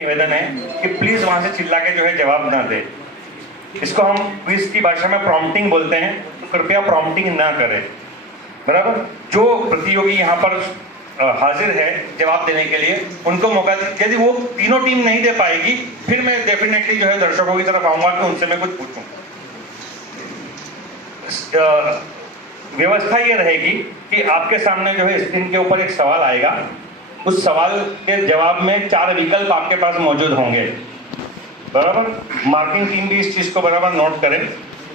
निवेदन है कि प्लीज वहां से चिल्ला के जो है जवाब ना दे। इसको हम क्विज की भाषा में प्रॉम्प्टिंग बोलते हैं, तो कृपया प्रॉम्प्टिंग ना करें। बराबर। जो प्रतियोगी यहाँ पर हाजिर है जवाब देने के लिए, उनको मौका, यदि वो तीनों टीम नहीं दे पाएगी फिर मैं डेफिनेटली जो है दर्शकों की तरफ आऊंगा कि उनसे मैं कुछ पूछूं। व्यवस्था ये रहेगी कि आपके सामने जो है स्क्रीन के ऊपर एक सवाल आएगा, उस सवाल के जवाब में 4 विकल्प आपके पास मौजूद होंगे। बराबर। मार्किंग टीम भी इस चीज को बराबर नोट करें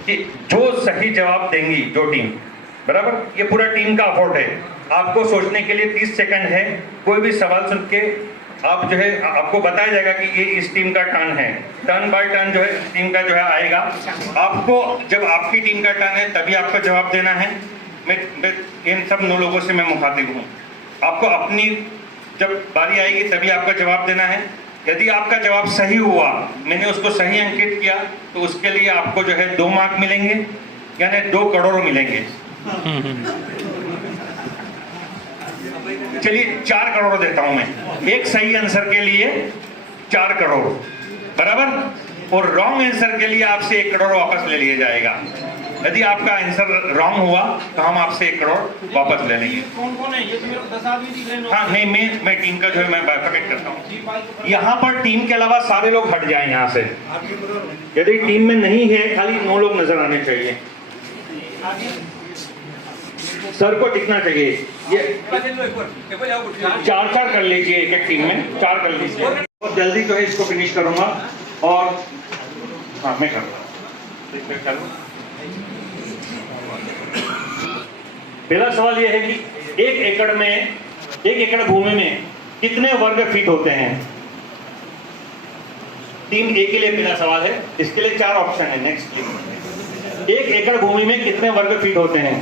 कि जो सही जवाब देंगी जो टीम, बराबर, ये पूरा टीम का एफर्ट है। आपको सोचने के लिए 30 सेकंड है। कोई भी सवाल सुन के आप जो है, आपको बताया जाएगा कि ये इस टीम का टर्न है। टर्न बाय टर्न जो है टीम का जो है आएगा। आपको जब आपकी टीम का टर्न है तभी आपको जवाब देना है। मैं इन सब 9 लोगों से मैं मुखातिब हूँ। आपको अपनी जब बारी आएगी तभी आपका जवाब देना है। यदि आपका जवाब सही हुआ, मैंने उसको सही अंकित किया, तो उसके लिए आपको जो है 2 मार्क मिलेंगे, यानी 2 करोड़ मिलेंगे। चलिए 4 करोड़ देता हूं मैं। एक सही आंसर के लिए 4 करोड़, बराबर। और रॉन्ग आंसर के लिए आपसे 1 करोड़ वापस ले लिया जाएगा। यदि आपका आंसर रॉन्ग हुआ तो हम आपसे 1 करोड़ वापस ले लेंगे। कौन है ये? तो मेरे को 10 आदमी दिख रहे हैं। हाँ नहीं, मैं टीम का जो है मैं बाइफरकेट करता हूँ। यहाँ पर टीम के अलावा सारे लोग हट जाएं यहाँ से। यदि टीम में नहीं है, खाली 9 लोग नजर आने चाहिए। सर को दिखना चाहिए। ये 4 कर लीजिए, एक टीम में 4 कर लीजिए। और जल्दी जो है इसको फिनिश करूंगा। और हाँ, मैं कर रहा हूँ। पहला सवाल यह है कि 1 एकड़ भूमि में कितने वर्ग फीट होते हैं? टीम ए के लिए पहला सवाल है। इसके लिए 4 ऑप्शन है। Next please. 1 एकड़ भूमि में कितने वर्ग फीट होते हैं?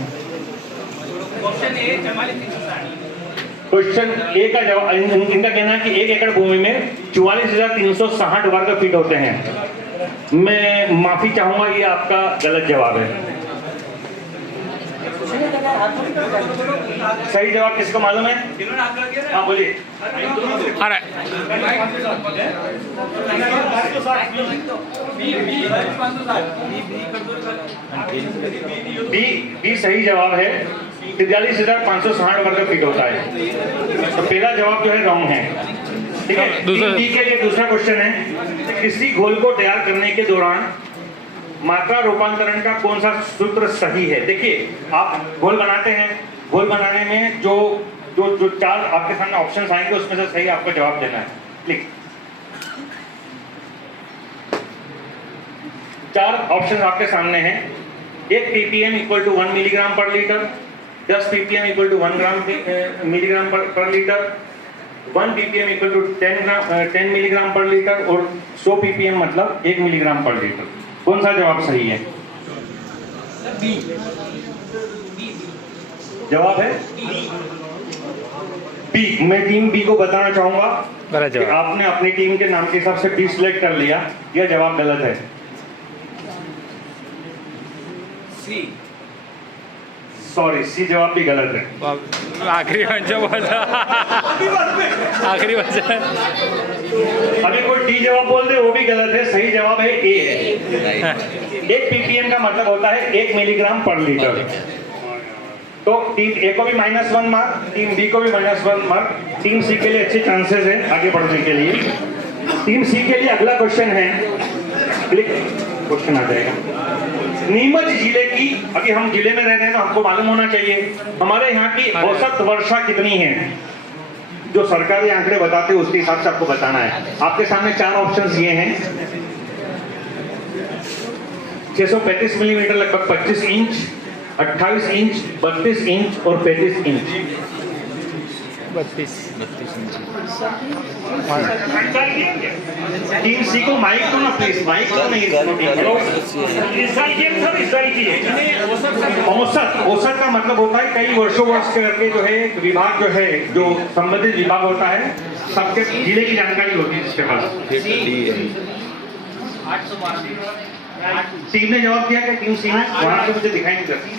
Option A 44,360। क्वेश्चन ए का जवाब, इनका कहना है कि 1 एकड़ भूमि में 44,360 वर्ग फीट होते हैं। मैं माफी चाहूंगा, ये आपका गलत जवाब है। सही जवाब किसको मालूम है? हाँ बोलिए। बी सही जवाब है। 43,560 वर्ग फीट होता है। तो पहला जवाब जो है रॉन्ग है। ठीक है। डी के लिए दूसरा क्वेश्चन है, किसी घोल को तैयार करने के दौरान मात्रा रूपांतरण का कौन सा सूत्र सही है? देखिए, आप घोल बनाते हैं, घोल बनाने में जो 4 आपके सामने ऑप्शंस आएंगे उसमें से सही आपको जवाब देना है। क्लिक। 4 ऑप्शन आपके सामने हैं। 1 ppm = 1 मिलीग्राम पर लीटर, 10 ppm = 1 मिलीग्राम पर लीटर, 1 ppm = 10 मिलीग्राम पर लीटर, और 100 ppm मतलब 1 मिलीग्राम पर लीटर। कौन सा जवाब सही है? बी। जवाब है बी। मैं टीम बी को बताना चाहूंगा कि आपने अपनी टीम के नाम के हिसाब से बी सिलेक्ट कर लिया। यह जवाब गलत है। सी। सॉरी, सी जवाब भी गलत है। आखिरी बचा। अभी कोई डी जवाब बोल दे वो भी गलत है। सही जवाब है ए है। 1 ppm का मतलब होता है 1 मिलीग्राम पर लीटर। तो टीम ए को भी -1 मार्क, टीम बी को भी -1 मार्क। टीम सी के लिए अच्छे चांसेस है आगे बढ़ने के लिए। टीम सी के लिए अगला क्वेश्चन है। क्वेश्चन आ जाएगा। नीमच जिले की, अभी हम जिले में रह रहे हैं तो हमको मालूम होना चाहिए हमारे यहाँ की औसत वर्षा कितनी है। जो सरकारी आंकड़े बताते हैं उसके हिसाब से आपको बताना है। आपके सामने 4 ऑप्शंस ये हैं। 635 मिलीमीटर लगभग 25 इंच, 28 इंच, 32 इंच और 35 इंच। 32 टीम सी को माइक तो ना प्लीज, माइक तो नहीं। औसत का मतलब होता है कई वर्षों वर्ष करके जो है विभाग जो है, जो संबंधित विभाग होता है, सबके जिले की जानकारी होती है इसके पास। टीम ने जवाब दिया कि टीम सी ने, वहां तो मुझे दिखाई नहीं देती।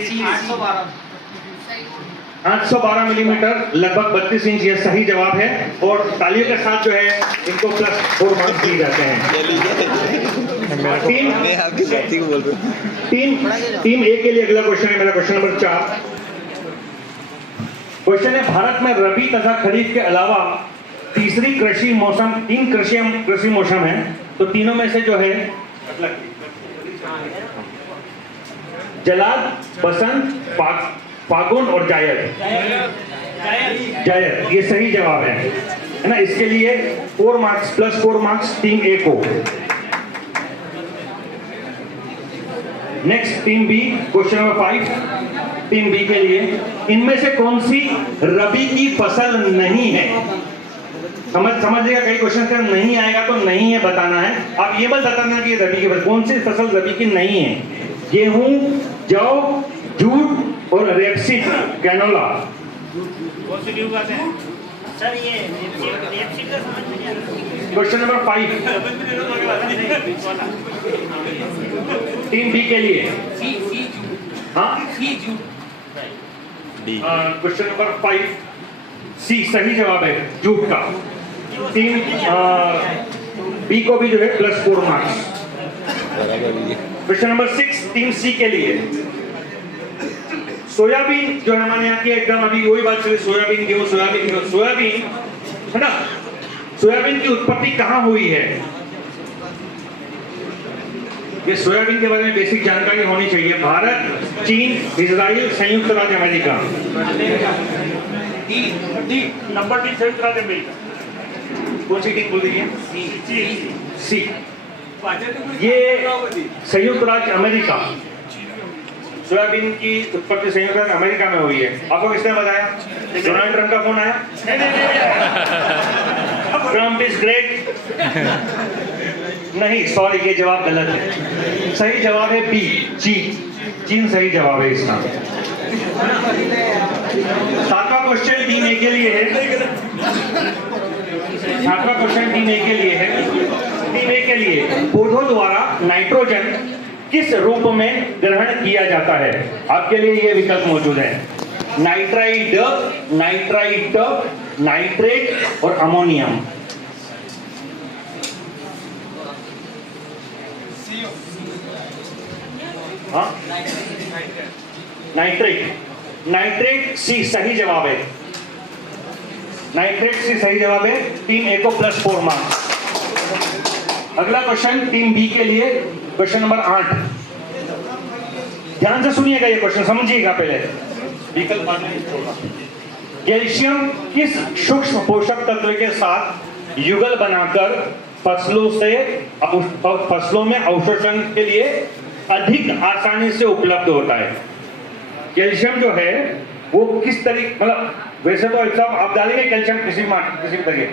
812 मिलीमीटर लगभग 32 इंच, ये सही जवाब है। और तालियों के साथ जो है इनको +4 मार्क्स दिए जाते हैं। मैं आपकी साथी को बोल रहा हूँ। टीम ए के लिए अगला क्वेश्चन है मेरा, क्वेश्चन नंबर 4। क्वेश्चन है, भारत में रबी तथा खरीफ के अलावा तीसरी कृषि मौसम, 3 कृषि मौसम है, तो तीनों में से जो है जलाद, बसंत, फागुन और जायद। जायद ये सही जवाब है ना। इसके लिए 4 मार्क्स +4 मार्क्स टीम ए को। Next team B, question number 5 team B के लिए, इनमें से कौन सी रबी की फसल नहीं है? समझिएगा, कई क्वेश्चन का नहीं आएगा तो नहीं है बताना है। आप ये मत बताना कि रबी की फसल, कौन सी फसल रबी की नहीं है? गेहूं, जौ, जूट और रेपसीड, कैनोला। कौन सी ड्यू करते हैं सर? ये रेपसीड का समझ में नहीं आ रहा। क्वेश्चन नंबर 5 टीम बी के लिए। हाँ, क्वेश्चन नंबर 5 सी सही जवाब है, जूट का। टीम बी को भी जो है +4 मार्क्स। क्वेश्चन नंबर 6 टीम सी के लिए, सोयाबीन जो है हमारे यहाँ की एकदम अभी वही बात चली, सोयाबीन गेहूं, सोयाबीन है ना। सोयाबीन की उत्पत्ति कहाँ हुई है? ये सोयाबीन के बारे में बेसिक जानकारी होनी चाहिए। भारत, चीन, इजराइल, संयुक्त राज्य अमेरिका। डी नंबर डी, संयुक्त राज्य अमेरिका। कौन सी टीम बोल रही है? सी। ये संयुक्त राज्य अमेरिका, सोयाबीन की उत्पत्ति संयुक्त राज्य अमेरिका में हुई है। आपको किसने बताया? डोनाल्ड ट्रम्प का फोन आया? Trump is great. नहीं, सॉरी, ये जवाब गलत है। सही जवाब है बी, चीन सही जवाब है इसका। 7वां क्वेश्चन टीम ए के लिए है। 7वां क्वेश्चन टीम ए के लिए है। टीम ए के लिए, पौधों द्वारा नाइट्रोजन किस रूप में ग्रहण किया जाता है? आपके लिए ये विकल्प मौजूद है, नाइट्राइड, नाइट्रेट और अमोनियम। हाँ, नाइट्रेट सी सही जवाब है। नाइट्रेट सी सही जवाब है। टीम ए को +4 मार्क्स। अगला क्वेश्चन टीम बी के लिए, क्वेश्चन नंबर 8। ध्यान से सुनिएगा, ये क्वेश्चन समझिएगा पहले। विकल्प कैल्शियम किस सूक्ष्म पोषक तत्व के साथ युगल बनाकर फसलों में अवशोषण के लिए अधिक आसानी से उपलब्ध होता है? कैल्शियम जो है वो किस तरीके, मतलब वैसे तो एग्जाम आप डालेंगे कैल्शियम किसी भी तरीके,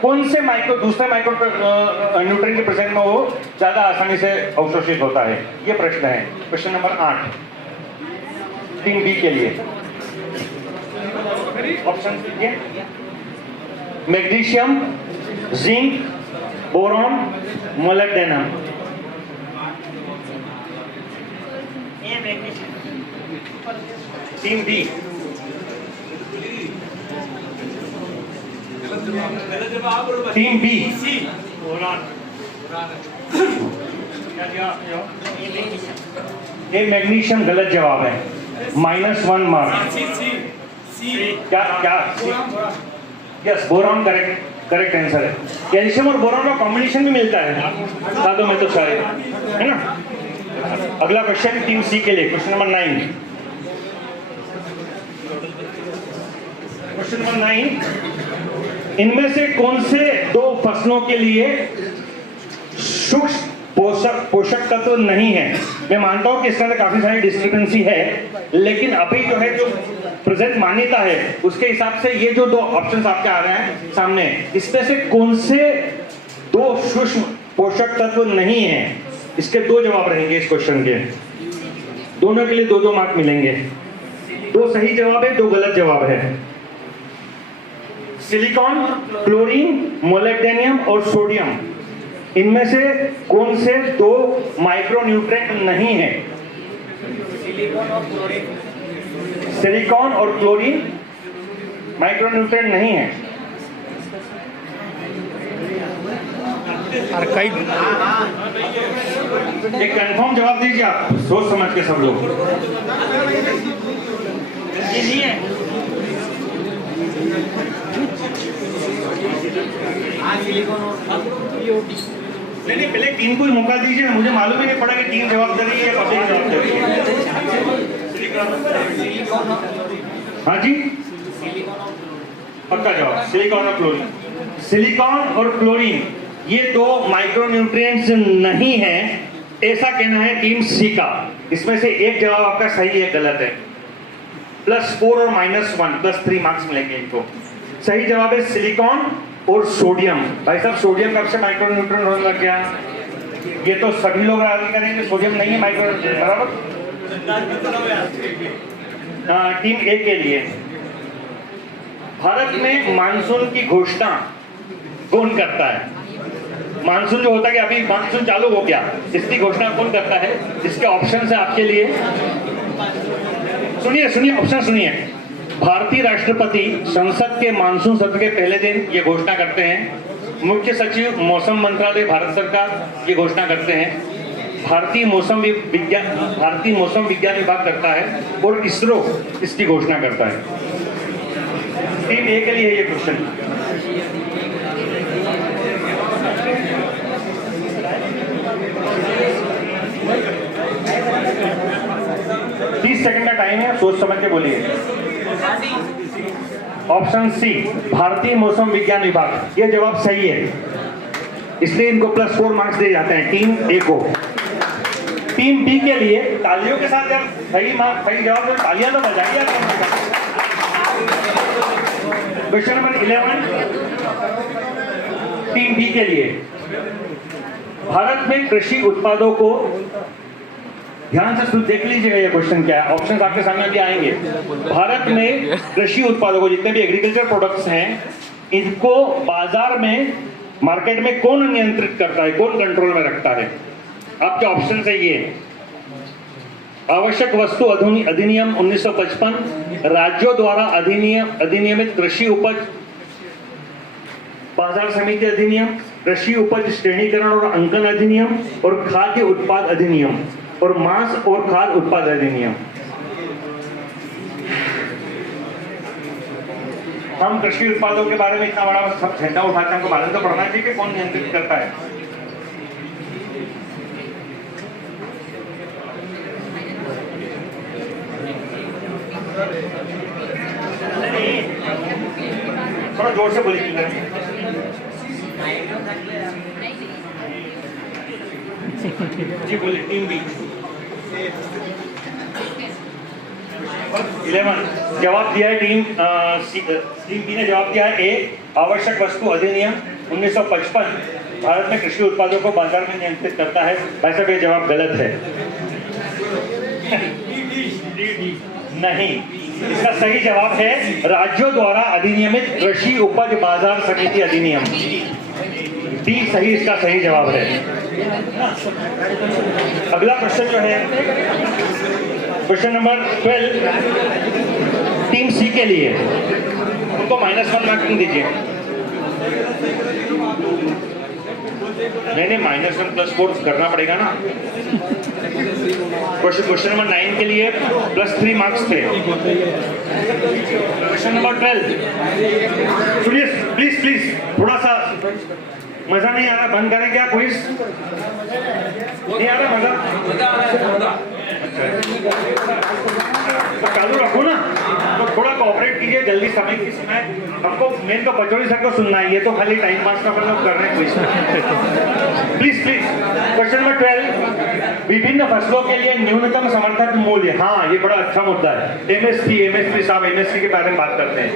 कौन से दूसरे माइक्रो न्यूट्रिएंट के प्रेजेंट में वो ज्यादा आसानी से अवशोषित होता है? ये प्रश्न है, क्वेश्चन नंबर 8 टीम बी के लिए। ऑप्शन दीजिए, magnesium, zinc, boron, molybdenum. Team B, team B, ये मैग्नीशियम गलत जवाब है, -1 मार्क। क्या यस, बोरॉन करेक्ट आंसर है। कैल्शियम और बोरॉन का कॉम्बिनेशन भी मिलता है दादों में तो सारे, है ना। अगला क्वेश्चन टीम सी के लिए, क्वेश्चन नंबर 9। क्वेश्चन नंबर 9, इनमें से कौन से 2 फसलों के लिए सूक्ष्म पोषक तत्व नहीं है? मैं मानता हूं कि इसके अंदर काफी सारी डिस्क्रिपेंसी है, लेकिन अभी जो है, जो प्रेजेंट मान्यता है उसके हिसाब से ये जो 2 ऑप्शंस आपके आ रहे हैं सामने, इसमें से कौन से 2 सूक्ष्म पोषक तत्व नहीं है? इसके 2 जवाब रहेंगे इस क्वेश्चन के। दोनों के लिए 2-2 मार्क मिलेंगे। 2 सही जवाब है, 2 गलत जवाब है। सिलिकॉन, क्लोरीन, मोलिब्डेनम और सोडियम, इनमें से कौन से 2 माइक्रो न्यूट्रिएंट नहीं है? सिलिकॉन और क्लोरीन। सिलिकॉन और क्लोरीन माइक्रोन्यूट्रिएंट नहीं है। आर्काइव एक कंफर्म जवाब दीजिए आप, सोच समझ के सब लोग। ये नहीं है। नहीं, पहले टीम को ही मौका दीजिए ना, मुझे मालूम ही नहीं पड़ा कि टीम जवाब दे रही है या पब्लिक जवाब दे रही है। हाँ जी, पक्का जवाब सिलिकॉन और क्लोरीन। सिलिकॉन और क्लोरीन ये दो माइक्रोन्यूट्रिएंट्स नहीं है, ऐसा कहना है टीम सी का। इसमें से एक जवाब आपका सही है, गलत है। +4 और -1 +3 मार्क्स मिलेंगे इनको। सही जवाब है सिलिकॉन और सोडियम। भाई साहब, सोडियम कब से माइक्रोन्यूट्रिएंट होने लग गया? ये तो सभी लोग राजी करेंगे सोडियम नहीं है माइक्रोन्यूट्रिएंट, बराबर। टीम ए के लिए, भारत में मानसून की घोषणा कौन करता है? मानसून जो होता है कि अभी मानसून चालू हो गया, इसकी घोषणा कौन करता है? इसके ऑप्शन है आपके लिए, सुनिए ऑप्शन सुनिए। भारतीय राष्ट्रपति संसद के मानसून सत्र के पहले दिन ये घोषणा करते हैं। मुख्य सचिव मौसम मंत्रालय भारत सरकार ये घोषणा करते हैं। भारतीय मौसम विज्ञान विभाग करता है और इसरो इसकी घोषणा करता है। टीम ए के लिए ये क्वेश्चन। सेकंड का टाइम है, सोच समझ के बोलिए। ऑप्शन सी भारतीय मौसम विज्ञान विभाग, यह जवाब सही है, इसलिए इनको +4 मार्क्स दिए जाते हैं टीम ए को। टीम बी के लिए तालियों के साथ यार सही जवाब दे, तालियां तो बजाइए। क्वेश्चन नंबर 11 टीम बी के लिए, भारत में कृषि उत्पादों को, ध्यान से देख लीजिएगा ये क्वेश्चन क्या है, ऑप्शंस आपके सामने भी आएंगे। भारत में कृषि उत्पादों को, जितने भी एग्रीकल्चर प्रोडक्ट्स हैं, इनको बाजार में, मार्केट में कौन नियंत्रित करता है, कौन कंट्रोल में रखता है? आपके ऑप्शन है ये, आवश्यक वस्तु अधिनियम 1955, राज्यों द्वारा अधिनियमित कृषि उपज बाजार समिति अधिनियम, कृषि उपज श्रेणीकरण और अंकन अधिनियम और खाद्य उत्पाद अधिनियम और मांस और खाद्य उत्पाद अधिनियम। हम कृषि उत्पादों के बारे में इतना बड़ा सब झंडा उठाते हैं, हमको मालूम तो पड़ना चाहिए कि कौन नियंत्रित करता है। थोड़ा जोर से बोलिए। जी बोलिए। टीम बी 11 जवाब दिया है टीम बी ने जवाब दिया है ए, आवश्यक वस्तु अधिनियम 1955 भारत में कृषि उत्पादों को बाजार में नियंत्रित करता है। भाई साहब, ये जवाब गलत है। नहीं, इसका सही जवाब है राज्यों द्वारा अधिनियमित कृषि उपज बाजार समिति अधिनियम। डी सही, इसका सही जवाब है। अगला क्वेश्चन जो है क्वेश्चन नंबर 12 टीम सी के लिए, उनको -1 मार्किंग दीजिए। नहीं, -1 +4 करना पड़ेगा ना। क्वेश्चन नंबर 9 के लिए +3 मार्क्स थे। क्वेश्चन नंबर 12 सुनिए प्लीज, थोड़ा सा मजा नहीं आ रहा, बंद करें क्या? क्विज नहीं आ रहा मजा? तो चालू रखो ना, तो थोड़ा कोऑपरेट कीजिए, जल्दी समय की समय। हमको मेन तो पचौड़ी सर को सुनना है, ये तो खाली टाइम पास का मतलब कर रहे हैं क्विज। प्लीज। क्वेश्चन नंबर 12 विभिन्न फसलों के लिए न्यूनतम समर्थन मूल्य। हाँ, ये बड़ा अच्छा मुद्दा है। एमएसपी साहब, एमएसपी के बारे में बात करते हैं।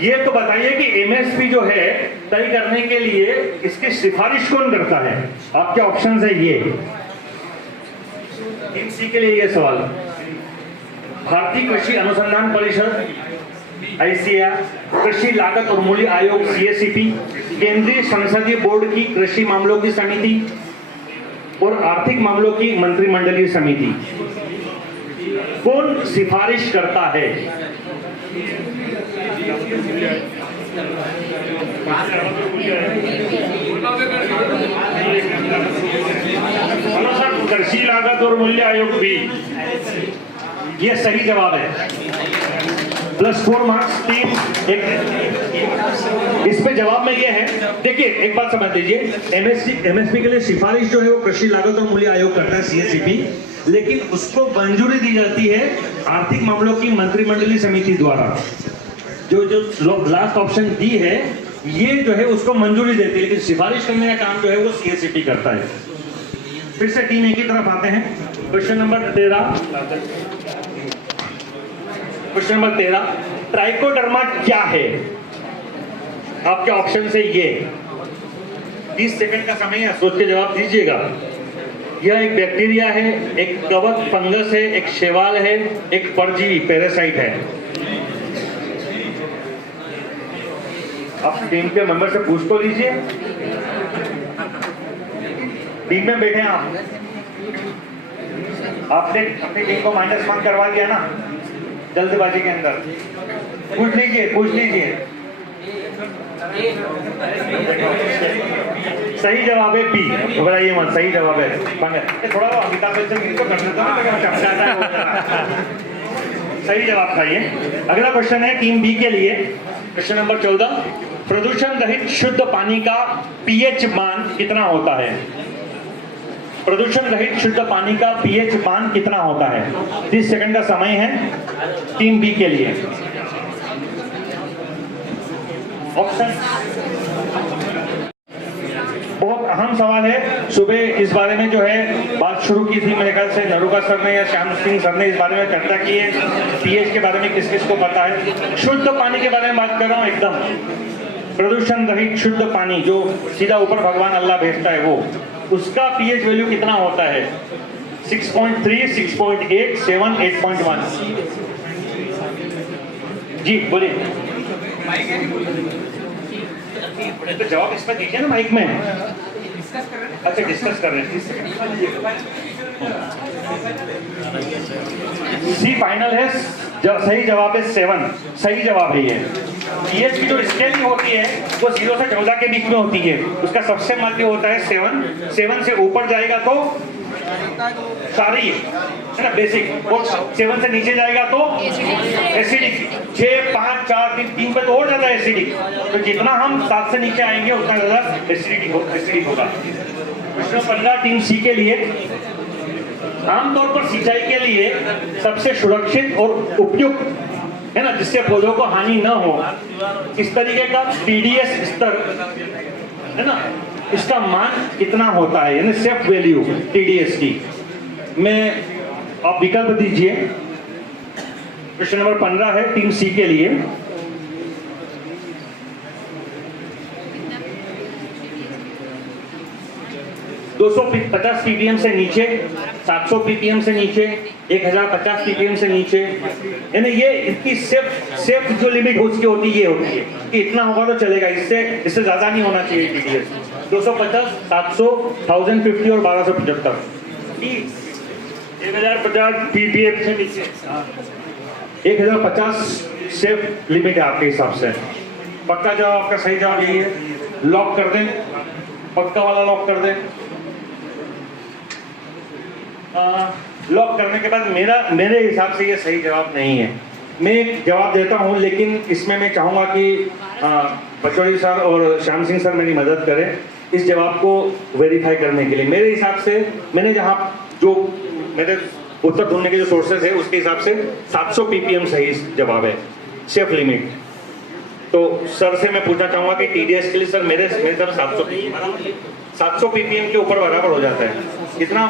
ये तो बताइए कि एमएसपी जो है तय करने के लिए इसकी सिफारिश कौन करता है? आपके ऑप्शंस है ये। सी के लिए ये सवाल, भारतीय कृषि अनुसंधान परिषद आईसीएआर, कृषि लागत और मूल्य आयोग सीएसीपी, केंद्रीय संसदीय बोर्ड की कृषि मामलों की समिति और आर्थिक मामलों की मंत्रिमंडलीय समिति। कौन सिफारिश करता है? अनुसार कृषि लागत और मूल्य आयोग भी, ये सही जवाब है। +4 मार्क्स टीम इस पे जवाब में ये है। देखिए एक बात समझ लीजिए, एमएसपी के लिए सिफारिश जो है वो कृषि लागत और मूल्य आयोग करता है, सीएससीपी, लेकिन उसको मंजूरी दी जाती है आर्थिक मामलों की मंत्रिमंडलीय समिति द्वारा। जो लास्ट ऑप्शन डी है ये जो है उसको मंजूरी देती है, लेकिन सिफारिश करने का काम जो है वो सीएससीपी करता है। फिर से टीम एक ही तरफ आते हैं। क्वेश्चन नंबर 13, ट्राइकोडर्मा क्या है? आपके ऑप्शन से ये 20 सेकंड का समय है, सोच के जवाब दीजिएगा। यह एक बैक्टीरिया है, एक कवक फंगस है, एक शैवाल है, एक परजीवी पैरासाइट है। आप टीम के मेंबर से पूछ तो लीजिए, टीम में बैठे हैं आपने अपनी टीम को -1 करवा दिया ना जल्दबाजी के अंदर। पूछ लीजिए। सही जवाब है बी, घबराइए मत, सही जवाब है। थोड़ा अमिताभ बच्चन को कर देता हूं, सही जवाब था ये। अगला क्वेश्चन है टीम बी के लिए, क्वेश्चन नंबर 14। प्रदूषण रहित शुद्ध पानी का पीएच मान कितना होता है? प्रदूषण रहित शुद्ध पानी का पीएच मान कितना होता है? 30 सेकंड का समय है टीम बी के लिए। ऑप्शन बहुत अहम सवाल है। सुबह इस बारे में जो है बात शुरू की थी मेरे ख्याल से नरुका सर ने या श्याम सिंह सर ने, इस बारे में चर्चा की है। पीएच के बारे में किस किस को पता है? शुद्ध पानी के बारे में बात कर रहा हूँ, एकदम प्रदूषण रहित शुद्ध पानी जो सीधा ऊपर भगवान अल्लाह भेजता है, वो उसका पीएच वैल्यू कितना होता है? 6.3, 6.8, 7, 8.1। जी बोलिए। तो जवाब इसमें दीजिए ना माइक में। अच्छा डिस्कस कर रहे हैं। सी फाइनल है, सही जवाब है 7, सही जवाब है ये। पीएच की जो स्केलिंग होती है वो 0 से 14 के बीच में होती है, उसका सबसे मध्य होता है 7 से ऊपर जाएगा तो सारी है ना बेसिक, और 7 से नीचे जाएगा तो एसिडिक, 6, 5, 4, 3 पे तो और ज्यादा एसिडिक। तो जितना हम 7 से नीचे आएंगे उतना ज्यादा एसिडिक होगा। क्वेश्चन 15 टीम सी के लिए, आमतौर पर सिंचाई के लिए सबसे सुरक्षित और उपयुक्त है ना, जिससे पौधों को हानि न हो, इस तरीके का टीडीएस स्तर है ना, इसका मान कितना होता है, यानी सेफ वैल्यू टीडीएस की। मैं आप विकल्प दीजिए। क्वेश्चन नंबर 15 है टीम सी के लिए। $250 ppm से नीचे, 700 ppm से नीचे, 1050 ppm से नीचे, यानी ये इनकी सेफ जो लिमिट उसकी होती है, ये होती है कि इतना होगा तो चलेगा, इससे ज्यादा नहीं होना चाहिए टीडीएस। 250, 700, 1050 और 1275। 1050 ppm से नीचे 1050 सेफ लिमिट है आपके हिसाब से। पक्का जवाब आपका सही जवाब यही है, लॉक कर दें, पक्का वाला लॉक कर दें। लॉक करने के बाद मेरे हिसाब से ये सही जवाब नहीं है। मैं एक जवाब देता हूं, लेकिन इसमें मैं चाहूंगा कि पचौड़ी सर और श्याम सिंह सर मेरी मदद करें इस जवाब को वेरीफाई करने के लिए। मेरे हिसाब से मैंने जहां जो मेरे उत्तर ढूंढने के जो सोर्सेज है उसके हिसाब से 700 ppm सही जवाब है, सेफ लिमिट। तो सर से मैं पूछना चाहूंगा कि टीडीएस के लिए सर मेरे तरफ 700 ppm के ऊपर बराबर हो जाता है, कितना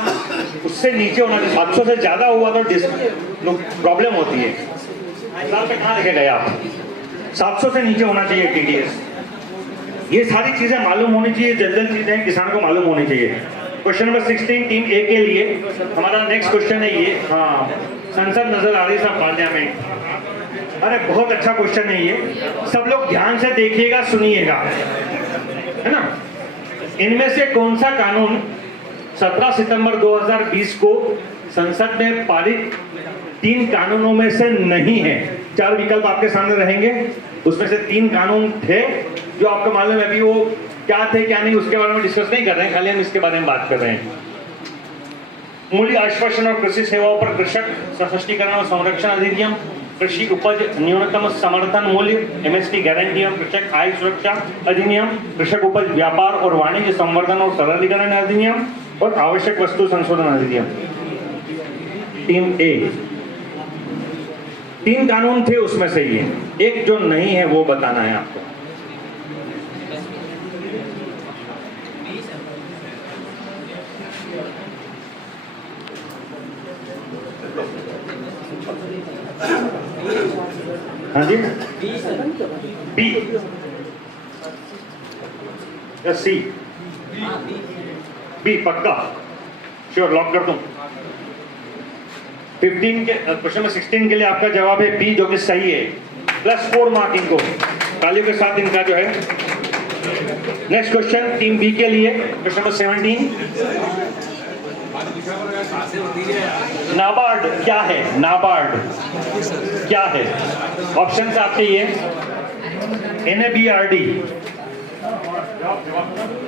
उससे नीचे होना चाहिए। 700 से ज्यादा हुआ तो प्रॉब्लम होती है। साल पे कहाँ लिखे गए आप? 700 से नीचे होना चाहिए टीडीएस। ये सारी चीजें मालूम होनी चाहिए, जनरल चीजें किसान को मालूम होनी चाहिए। क्वेश्चन नंबर 16 टीम ए के लिए हमारा नेक्स्ट क्वेश्चन है ये। हाँ, संसद नजर आ रही सब पार्लियामेंट। अरे बहुत अच्छा क्वेश्चन है ये, सब लोग ध्यान से देखिएगा, सुनिएगा, है ना। इनमें से कौन सा कानून 17 सितंबर 2020 को संसद में पारित 3 कानूनों में से नहीं है। 4 विकल्प आपके सामने रहेंगे, उसमें से 3 कानून थे जो आपको मालूम है। अभी वो क्या थे क्या नहीं उसके बारे में डिस्कस नहीं कर रहे हैं, खाली हम इसके बारे में बात कर रहे हैं। मूल्य आश्वासन और कृषि सेवाओं पर कृषक सशक्तिकरण और संरक्षण अधिनियम, कृषि उपज न्यूनतम समर्थन मूल्य एमएसपी गारंटी और कृषक आय सुरक्षा अधिनियम, कृषक उपज व्यापार और वाणिज्य संवर्धन और सरलीकरण अधिनियम और आवश्यक वस्तु संशोधन अधिनियम। टीम ए 3 कानून थे, उसमें से ये एक जो नहीं है वो बताना है आपको। हाँ जी, बी या सी? बी पक्का, श्योर, लॉक कर दूं? 15 के क्वेश्चन में 16 के लिए आपका जवाब है बी, जो कि सही है। +4 मार्क इनको, तालियों के साथ इनका जो है। नेक्स्ट क्वेश्चन टीम बी के लिए, क्वेश्चन नंबर 17। नाबार्ड क्या है? नाबार्ड क्या है? ऑप्शन आपके ये NABARD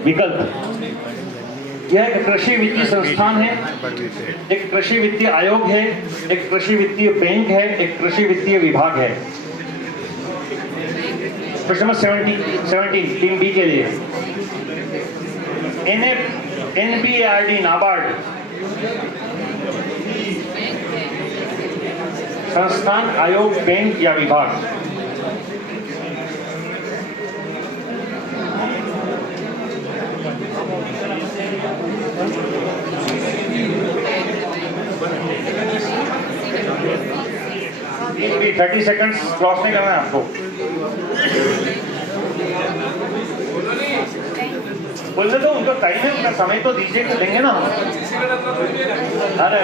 विकल्प। यह एक कृषि वित्तीय संस्थान है, एक कृषि वित्तीय आयोग है, एक कृषि वित्तीय बैंक है, एक कृषि वित्तीय विभाग है। क्वेश्चन नंबर 17 टीम बी के लिए। NABARD नाबार्ड संस्थान, आयोग, बैंक या विभाग? अभी 30 सेकंड्स क्रॉस नहीं करना है आपको। बोलने तो उनको टाइम है, उनका समय तो दीजिए, तो देंगे ना। अरे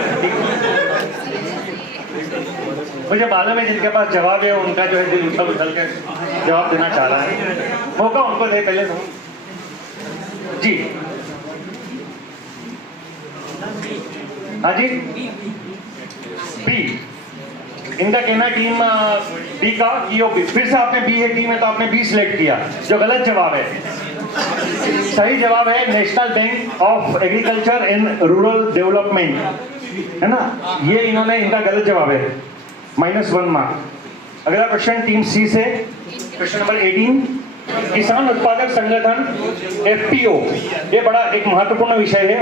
मुझे मालूम है जिनके पास जवाब है उनका जो है दिल उछल उछल के जवाब देना चाह रहा है, मौका उनको दे पहले तो। जी हाँ जी, बी इनका कहना टीम बी का कि फिर से आपने बी है टीम है तो आपने बी सिलेक्ट किया, जो गलत जवाब है। सही जवाब है national bank of agriculture and rural development, है ना। ये इन्होंने, इनका गलत जवाब है, -1 मार्क। अगला क्वेश्चन टीम सी से, क्वेश्चन नंबर 18। किसान उत्पादक संगठन FPO, ये बड़ा एक महत्वपूर्ण विषय है।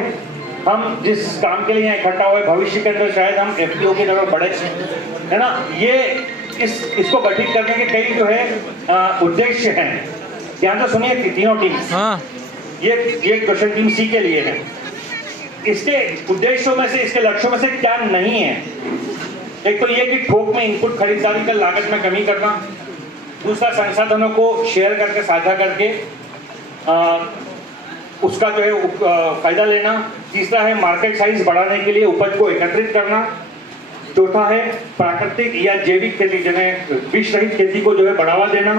हम जिस काम के लिए यहाँ इकट्ठा हुए, भविष्य के अंदर शायद हम FPO की तरफ बढ़े, है ना। ये इसको गठित करने के कई जो है उद्देश्य हैं। ध्यान से सुनिए तीनों टीम। ये क्वेश्चन टीम सी के लिए है। इसके उद्देश्यों में से, इसके लक्ष्यों में से क्या नहीं है? एक तो ये कि थोक में इनपुट खरीदारी कर लागत में कमी करना, दूसरा संसाधनों को शेयर करके, साझा करके उसका जो है फायदा लेना, तीसरा है मार्केट साइज बढ़ाने के लिए उपज को एकत्रित करना, चौथा है प्राकृतिक या जैविक खेती, जिन्हें विष रहित खेती को जो है बढ़ावा देना,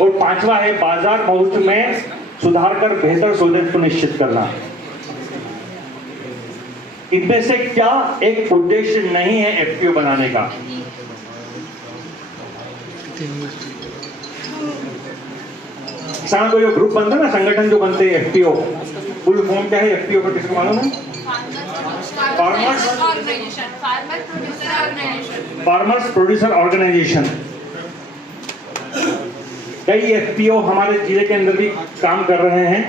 और पांचवा है बाजार पहुंच में सुधार कर बेहतर सौदे सुनिश्चित करना। इनमें से क्या एक उद्देश्य नहीं है FPO बनाने का? किसान को जो ग्रुप बनता है ना, संगठन जो बनते हैं FPO, फुल फॉर्म क्या है FPO का, किसको मालूम है? Farmers producer organisation. कई FPO हमारे जिले के अंदर भी काम कर रहे हैं।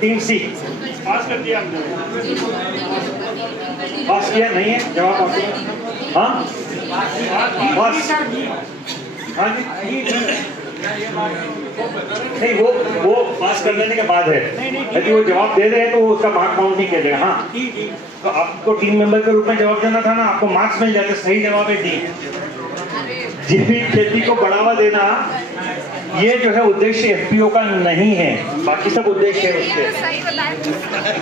टीम सी पास कर दिया आपने? पास किया नहीं है जवाब आपको? हाँ पास, हाँ जी। नहीं, वो पास कर लेने के बाद है, यदि वो जवाब दे रहे हैं तो वो उसका मार्क काउंट नहीं करेगा। हाँ, तो आपको टीम मेंबर के रूप में जवाब देना था ना, आपको मार्क्स मिल जाते। सही जवाब है डी, जैविक खेती को बढ़ावा देना। ये जो है उद्देश्य FPO का नहीं है, बाकी सब उद्देश्य है उसके।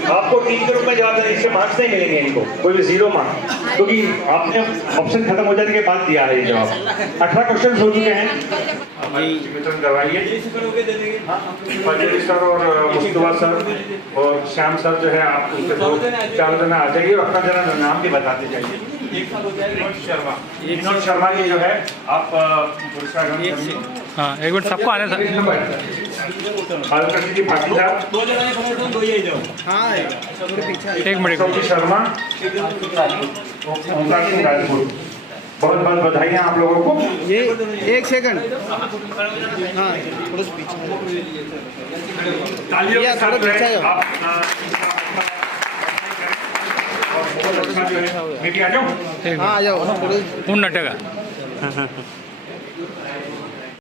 आपको टीम के रूप में जवाब देना, इससे मार्क्स नहीं मिलेंगे इनको, कोई भी 0 मार्क, क्योंकि आपने ऑप्शन खत्म हो जाने के बाद दिया है ये जवाब। 18 क्वेश्चन हो चुके हैं। हमारे वितरण करवाइए। फतेह सर और मुस्तफा सर और श्याम सर जो है आप उनके दो चार जना आ जाइए और अपना जरा नाम भी बताते जाइए। विनोद शर्मा जी जो है आप पुरस्कार हाँ एक मिनट सबको आने सर। बालकृष्ण जी पाटिल साहब, एक मिनट सौजी शर्मा, ओंकार सिंह राजपूत, बहुत बहुत बधाइयाँ आप लोगों को। ये एक सेकंड हाँ थोड़ा सा पीछे तालियों के या साथ थोड़ा जो है पीछे आप और बहुत अच्छा जो है मैं भी आ जाऊँ। हाँ आ जाओ थोड़े उन्नटगा